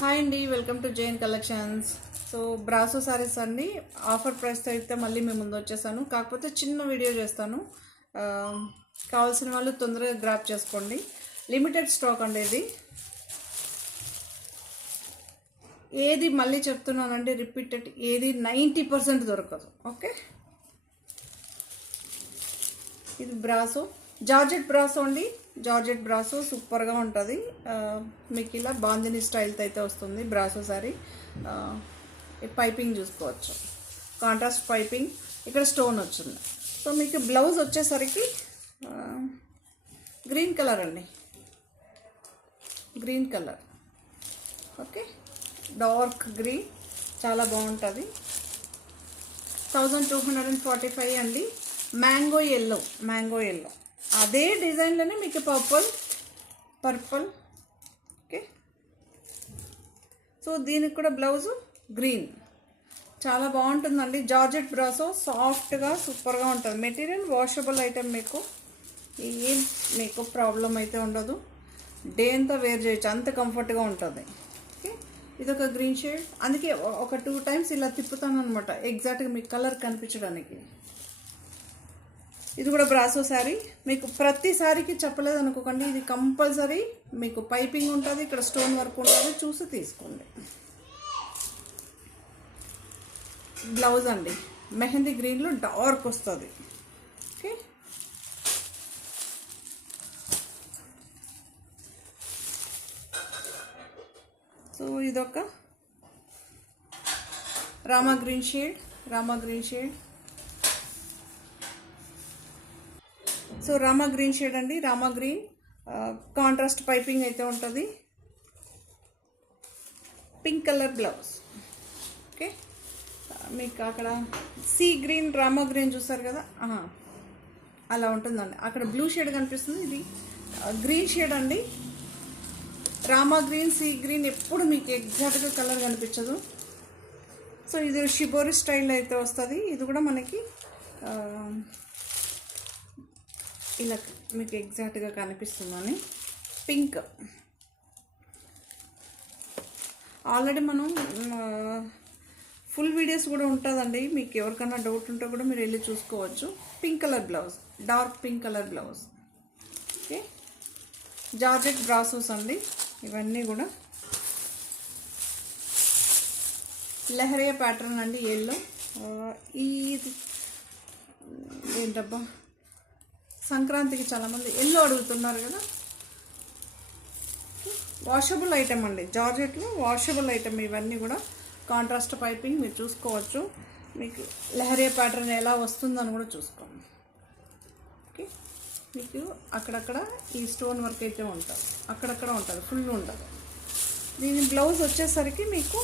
Hi అండి, welcome to Jain collections. So brasso saris అండి, offer ప్రైస్తో అయితే మళ్ళీ మేము ముందు వచ్చేసాను. కాకపోతే చిన్న వీడియో చేస్తాను, కావాల్సిన వాళ్ళు తొందరగా గ్రాప్ చేసుకోండి. లిమిటెడ్ స్టాక్ అండి ఇది. ఏది మళ్ళీ చెప్తున్నానండి, రిపీటెడ్, ఏది 90% దొరకదు. ఓకే, ఇది బ్రాసో, జార్జెట్ బ్రాసో అండి. జార్జెట్ బ్రాసో సూపర్గా ఉంటుంది. మీకు ఇలా బాందిని స్టైల్తో అయితే వస్తుంది బ్రాసో సారీ. పైపింగ్ చూసుకోవచ్చు, కాంట్రాస్ట్ పైపింగ్, ఇక్కడ స్టోన్ వచ్చింది. సో మీకు బ్లౌజ్ వచ్చేసరికి గ్రీన్ కలర్ అండి, green colour. Okay, dark green, చాలా బాగుంటుంది. 1245 అండి. మ్యాంగో ఎల్లో, మ్యాంగో ఎల్లో అదే డిజైన్లోనే మీకు పర్పుల్. ఓకే, సో దీనికి కూడా బ్లౌజు గ్రీన్, చాలా బాగుంటుందండి. జార్జెట్ బ్రాసో సాఫ్ట్గా సూపర్గా ఉంటుంది. మెటీరియల్ వాషబుల్ ఐటెం, మీకు ప్రాబ్లం అయితే ఉండదు. డే అంతా వేర్ చేయొచ్చు, అంత కంఫర్ట్గా ఉంటుంది. ఓకే, ఇది ఒక గ్రీన్ షేడ్, అందుకే ఒక 2 times ఇలా తిప్పుతాను అనమాట, ఎగ్జాక్ట్గా మీకు కలర్ కనిపించడానికి. ఇది కూడా బ్రాసో శారీ. మీకు ప్రతి శారీకి చెప్పలేదు అనుకోకండి, ఇది కంపల్సరీ మీకు పైపింగ్ ఉంటుంది, ఇక్కడ స్టోన్ వర్క్ ఉంటుంది, చూసి తీసుకోండి. బ్లౌజ్ అండి మెహందీ గ్రీన్లో డార్క్ వస్తుంది. ఓకే, సో ఇదొక Rama green shade, Rama green shade. So Rama green shade అండి, రామా గ్రీన్, కాంట్రాస్ట్ పైపింగ్ అయితే ఉంటుంది. Pink colour blouse. ఓకే, మీకు అక్కడ సీ గ్రీన్, రామా గ్రీన్ చూసారు కదా, అలా ఉంటుందండి. అక్కడ బ్లూ షేడ్ కనిపిస్తుంది, ఇది గ్రీన్ షేడ్ అండి. రామా గ్రీన్, సీ గ్రీన్ ఎప్పుడు మీకు ఎగ్జాక్ట్గా కలర్ కనిపించదు. సో ఇది షిబోరి స్టైల్ అయితే వస్తుంది. ఇది కూడా మనకి ఇలా మీకు ఎగ్జాక్ట్గా కనిపిస్తుందని. పింక్ ఆల్రెడీ మనం ఫుల్ వీడియోస్ కూడా ఉంటుందండి, మీకు ఎవరికైనా డౌట్ ఉంటే కూడా మీరు వెళ్ళి చూసుకోవచ్చు. Pink colour blouse, dark pink colour blouse. Okay, georgette బ్రాసోస్ అండి ఇవన్నీ కూడా. లెహరియా ప్యాటర్న్ అండి, ఎల్లో. ఇది ఏంటబ్బా, సంక్రాంతికి చాలామంది ఎల్లో అడుగుతున్నారు కదా. వాషబుల్ ఐటమ్ అండి, జార్జెట్లో వాషబుల్ ఐటమ్ ఇవన్నీ కూడా. కాంట్రాస్ట్ పైపింగ్ మీరు చూసుకోవచ్చు. మీకు లెహరియా ప్యాటర్న్ ఎలా వస్తుందని కూడా చూసుకోండి. ఓకే, మీకు అక్కడక్కడ ఈ స్టోన్ వర్క్ అయితే ఉంటుంది, అక్కడక్కడ ఉంటుంది, ఫుల్ ఉంటుంది. దీని బ్లౌజ్ వచ్చేసరికి మీకు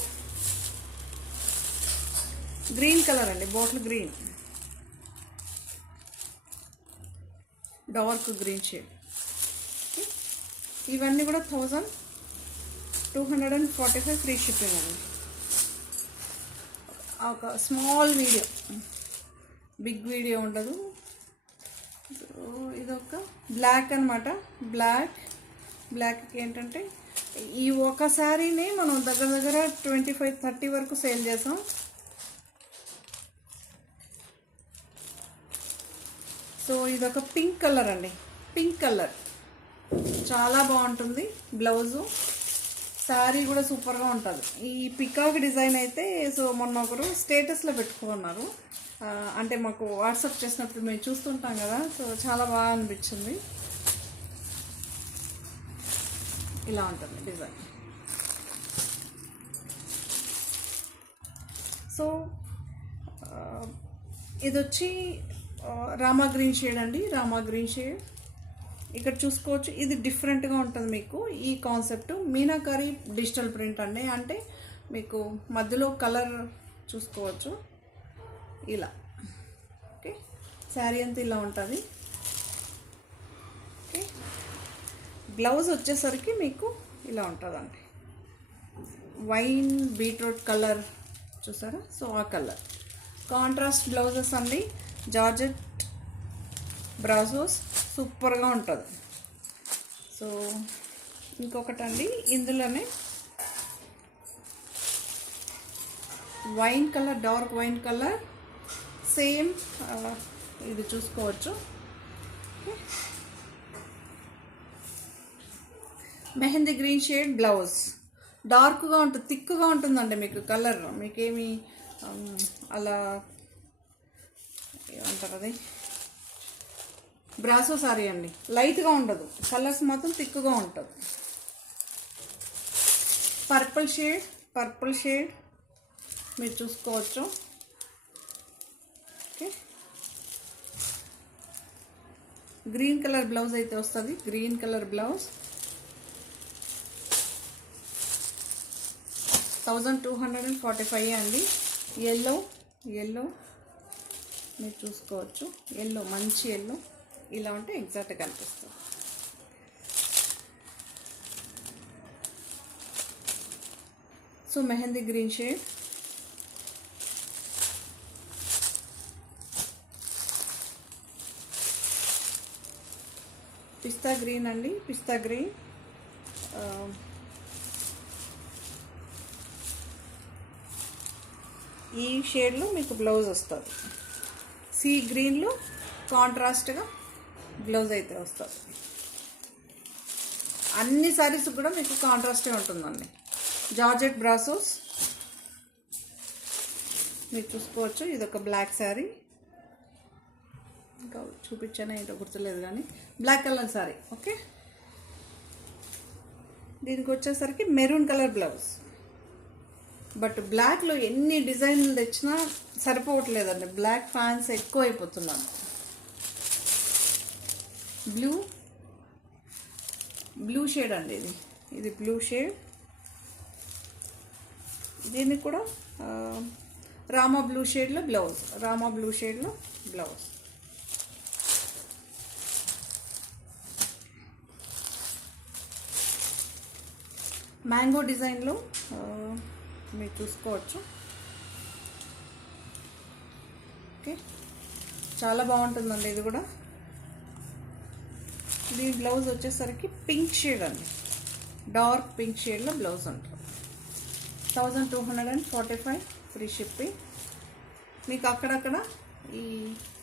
గ్రీన్ కలర్ అండి, bottle green, dark green shade. ఇవన్నీ కూడా 1245 ఫ్రీ షిప్పింగ్ అండి. ఒక స్మాల్ వీడియో, బిగ్ వీడియో ఉండదు. ఇదొక బ్లాక్ అనమాట. బ్లాక్కి ఏంటంటే ఈ ఒక శారీని మనం దగ్గర 25-30 వరకు సేల్ చేసాం. సో ఇదొక పింక్ కలర్ అండి, పింక్ కలర్ చాలా బాగుంటుంది. బ్లౌజు, శారీ కూడా సూపర్గా ఉంటుంది. ఈ పికాక్ డిజైన్ అయితే సో మొన్న ఒకరు స్టేటస్లో పెట్టుకున్నారు, అంటే మాకు వాట్సాప్ చేసినప్పుడు మేము చూస్తుంటాం కదా, సో చాలా బాగా అనిపించింది. ఇలా ఉంటుంది డిజైన్. సో ఇది వచ్చి రామా గ్రీన్ షేడ్ అండి, రామా గ్రీన్ షేడ్. ఇక్కడ చూసుకోవచ్చు, ఇది డిఫరెంట్గా ఉంటుంది మీకు. ఈ కాన్సెప్ట్ మీనాకారి డిజిటల్ ప్రింట్ అండి, అంటే మీకు మధ్యలో కలర్ చూసుకోవచ్చు ఇలా. ఓకే, శారీ అంతా ఇలా ఉంటుంది. ఓకే, బ్లౌజ్ వచ్చేసరికి మీకు ఇలా ఉంటుందండి, వైన్ బీట్రూట్ కలర్ చూసారా, సో ఆ కలర్. కాంట్రాస్ట్ బ్లౌజెస్ అండి, జార్జెట్ బ్రాసోస్ సూపర్గా ఉంటుంది. సో ఇంకొకటండి, ఇందులోనే wine colour, dark wine colour, same ఇది చూసుకోవచ్చు. మెహందీ గ్రీన్ షేడ్ బ్లౌజ్, డార్క్గా ఉంటుంది, థిక్గా ఉంటుందండి మీకు కలర్. మీకేమి అలా ఏమంటారు అది, బ్రాసో సారీ అండి, లైట్గా ఉండదు, కలర్స్ మాత్రం థిక్గా ఉంటుంది. పర్పుల్ షేడ్ మీరు చూసుకోవచ్చు. ఓకే, గ్రీన్ కలర్ బ్లౌజ్ అయితే వస్తుంది, గ్రీన్ కలర్ బ్లౌజ్ 1245 అండి. ఎల్లో మీరు చూసుకోవచ్చు, ఎల్లో మంచి ఎల్లో, ఇలా ఉంటే ఎగ్జాక్ట్గా కనిపిస్తుంది. సో మెహందీ గ్రీన్ షేడ్, పిస్తా గ్రీన్ అండి, పిస్తా గ్రీన్, ఈ షేడ్లో మీకు బ్లౌజ్ వస్తుంది. సీ గ్రీన్లో కాంట్రాస్ట్గా బ్లౌజ్ అయితే వస్తుంది. అన్ని సారీస్ కూడా మీకు కాంట్రాస్టే ఉంటుందండి. జార్జెట్ బ్రాసోస్ మీరు చూసుకోవచ్చు. ఇది ఒక బ్లాక్ శారీ, ఇంకా చూపించాను ఏంటో గుర్తులేదు కానీ బ్లాక్ కలర్ శారీ. ఓకే, దీనికి వచ్చేసరికి మెరూన్ కలర్ బ్లౌజ్. బట్ బ్లాక్లో ఎన్ని డిజైన్లు తెచ్చినా సరిపోవట్లేదండి, బ్లాక్ ఫ్యాన్స్ ఎక్కువ అయిపోతున్నాను. బ్లూ షేడ్ అండి, ఇది బ్లూ షేడ్. దీనికి కూడా రామా బ్లూ షేడ్లో బ్లౌజ్, మ్యాంగో డిజైన్లో మీరు చూసుకోవచ్చు. ఓకే, చాలా బాగుంటుందండి ఇది కూడా. దీని బ్లౌజ్ వచ్చేసరికి పింక్ షేడ్ అండి, డార్క్ పింక్ షేడ్లో బ్లౌజ్ ఉంటుంది. 1245 ఫ్రీ షిప్పింగ్. మీకు అక్కడక్కడ ఈ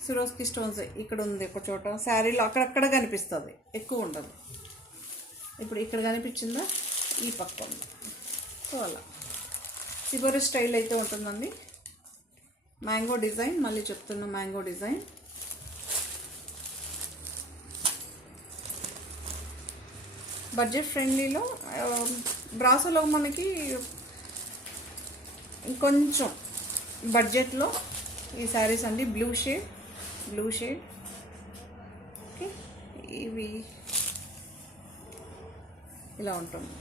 సిరోస్కి స్టోన్స్ ఇక్కడ ఉంది ఒక చోట, శారీలో అక్కడక్కడ కనిపిస్తుంది, ఎక్కువ ఉండదు. ఇప్పుడు ఇక్కడ కనిపించిందా, ఈ పక్క ఉంది. సో అలా సిబోరి స్టైల్ అయితే ఉంటుందండి. మ్యాంగో డిజైన్, మళ్ళీ చెప్తున్నా మ్యాంగో డిజైన్. బడ్జెట్ ఫ్రెండ్లీలో బ్రాసోలో మనకి ఇంకొంచెం బడ్జెట్లో ఈ శారీస్ అండి. Blue shade. ఓకే, ఇవి ఇలా ఉంటుంది.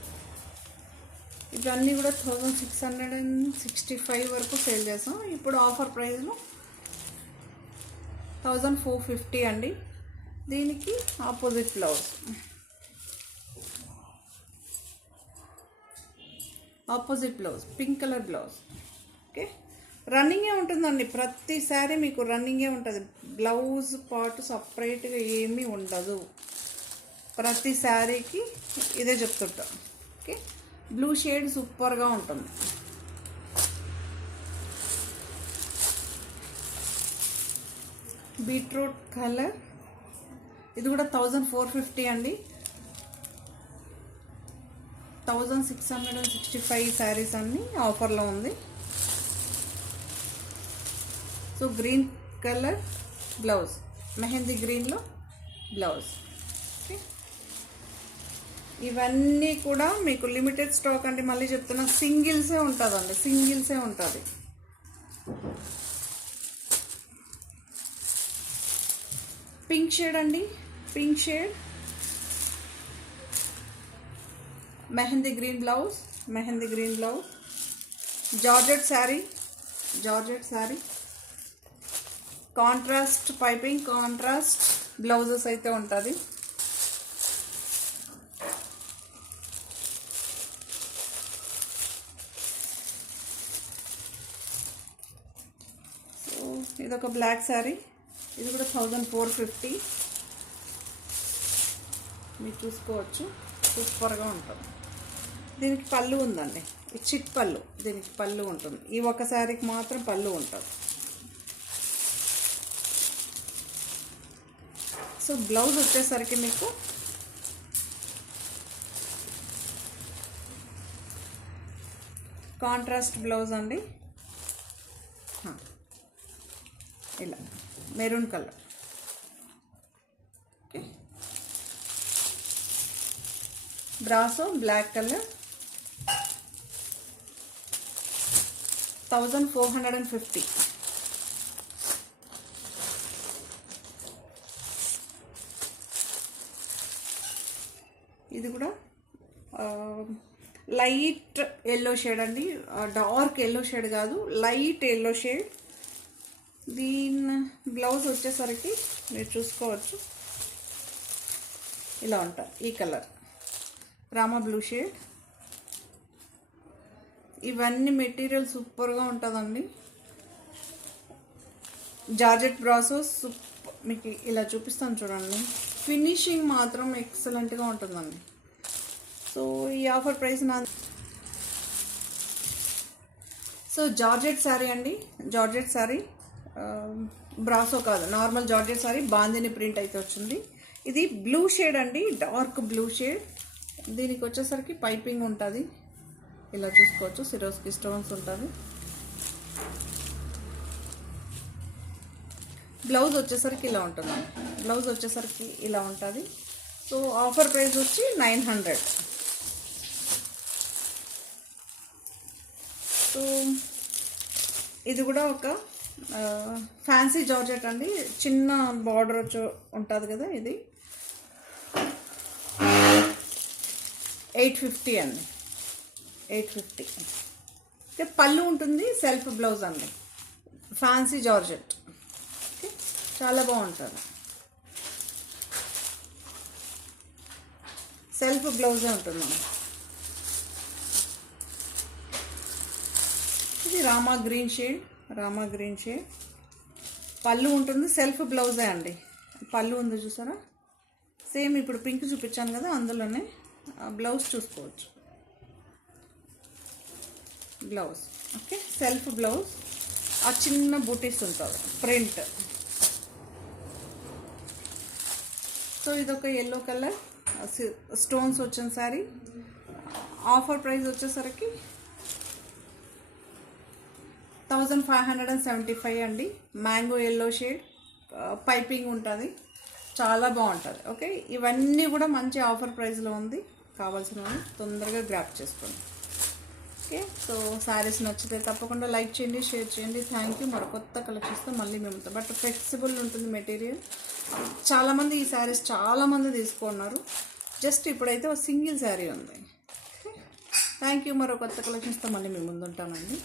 ఇవన్నీ కూడా 1665 వరకు సేల్ చేసాం. ఇప్పుడు ఆఫర్ ప్రైస్లో 1450 అండి. దీనికి opposite blouse, pink colour blouse. Okay, రన్నింగే ఉంటుందండి, ప్రతి శారీ మీకు రన్నింగే ఉంటుంది. బ్లౌజ్ పార్ట్ సపరేట్గా ఏమీ ఉండదు, ప్రతి శారీకి ఇదే చెప్తుంటాం. ఓకే, బ్లూ షేడ్ సూపర్గా ఉంటుంది. బీట్రూట్ కలర్, ఇది కూడా 1450 అండి. 1665 శారీస్ అన్నీ ఆఫర్లో ఉంది. So green colour blouse, mehndi గ్రీన్లో బ్లౌజ్. ఓకే, ఇవన్నీ కూడా మీకు లిమిటెడ్ స్టాక్ అండి. మళ్ళీ చెప్తున్నా, సింగిల్సే ఉంటుంది. పింక్ షేడ్ అండి, mehndi green blouse, georgette sari, contrast piping, contrast blouses అయితే ఉంటుంది. సో ఇదొక బ్లాక్ శారీ, ఇది కూడా 1450 మీరు చూసుకోవచ్చు. సూపర్గా ఉంటుంది. దీనికి పళ్ళు ఉందండి, చిట్ పళ్ళు, దీనికి పళ్ళు ఉంటుంది. ఈ ఒక శారీకి మాత్రం పళ్ళు ఉంటుంది. సో బ్లౌజ్ వచ్చేసరికి మీకు కాంట్రాస్ట్ బ్లౌజ్ అండి. ఇలా మెరూన్ కలర్. ఓకే, బ్రాసో బ్లాక్ కలర్ 1450. ఇది కూడా లైట్ ఎల్లో షేడ్ అండి, డార్క్ ఎల్లో షేడ్ కాదు, లైట్ ఎల్లో షేడ్. దీని బ్లౌజ్ వచ్చేసరికి మీరు చూసుకోవచ్చు, ఇలా ఉంటుంది. ఈ కలర్ రామా బ్లూ షేడ్. ఇవన్నీ మెటీరియల్ సూపర్గా ఉంటుందండి. జార్జెట్ బ్రాసోస్ మీకు ఇలా చూపిస్తాను చూడండి. ఫినిషింగ్ మాత్రం ఎక్సలెంట్గా ఉంటుందండి. సో ఈ offer price so georgette sari అండి, జార్జెట్ శారీ, బ్రాసో కాదు, normal georgette sari, bandhani print అయితే వచ్చింది. ఇది బ్లూ షేడ్ అండి, డార్క్ బ్లూ షేడ్. దీనికి వచ్చేసరికి పైపింగ్ ఉంటుంది, ఇలా చూసుకోవచ్చు. సిరోస్కి స్టోన్స్ ఉంటుంది. బ్లౌజ్ వచ్చేసరికి ఇలా ఉంటుంది. బ్లౌజ్ వచ్చేసరికి ఇలా ఉంటుంది. సో ఆఫర్ ప్రైస్ వచ్చి 900. సో ఇది కూడా ఒక ఫ్యాన్సీ జార్జెట్ అండి, చిన్న బార్డర్ ఉంటుంది కదా. ఇది 850 అండి, 850. ఓకే, పళ్ళు ఉంటుంది, సెల్ఫ్ బ్లౌజ్ అండి, ఫ్యాన్సీ జార్జెట్. ఓకే, చాలా బాగుంటుంది. సెల్ఫ్ బ్లౌజే ఉంటుందండి. ఇది Rama green shade, Rama green shade. పళ్ళు ఉంటుంది, సెల్ఫ్ బ్లౌజే అండి. పళ్ళు ఉంది చూసారా, సేమ్ ఇప్పుడు పింక్ చూపించాను కదా, అందులోనే బ్లౌజ్ చూసుకోవచ్చు. Blouse okay, self blouse. ఆ చిన్న బూటీస్ ఉంటుంది, ప్రింట్. సో ఇదొక ఎల్లో కలర్ స్టోన్స్ వచ్చిన శారీ. ఆఫర్ ప్రైస్ వచ్చేసరికి 1575 అండి. మ్యాంగో ఎల్లో షేడ్, పైపింగ్ ఉంటుంది, చాలా బాగుంటుంది. ఓకే, ఇవన్నీ కూడా మంచి ఆఫర్ ప్రైస్లో ఉంది. కావాల్సిన తొందరగా గ్రాప్ చేసుకోండి. ఓకే, సో శారీస్ నచ్చితే తప్పకుండా లైక్ చేయండి, షేర్ చేయండి. Thank you. మరో కొత్త కలెక్షన్స్తో మళ్ళీ మేము, బట్ ఫ్లెక్సిబుల్ ఉంటుంది మెటీరియల్. చాలామంది ఈ శారీస్ చాలామంది తీసుకున్నారు. జస్ట్ ఇప్పుడైతే ఒక సింగిల్ శారీ ఉంది. Thank you. మరో కొత్త కలెక్షన్స్తో మళ్ళీ మేము ముందు ఉంటానండి.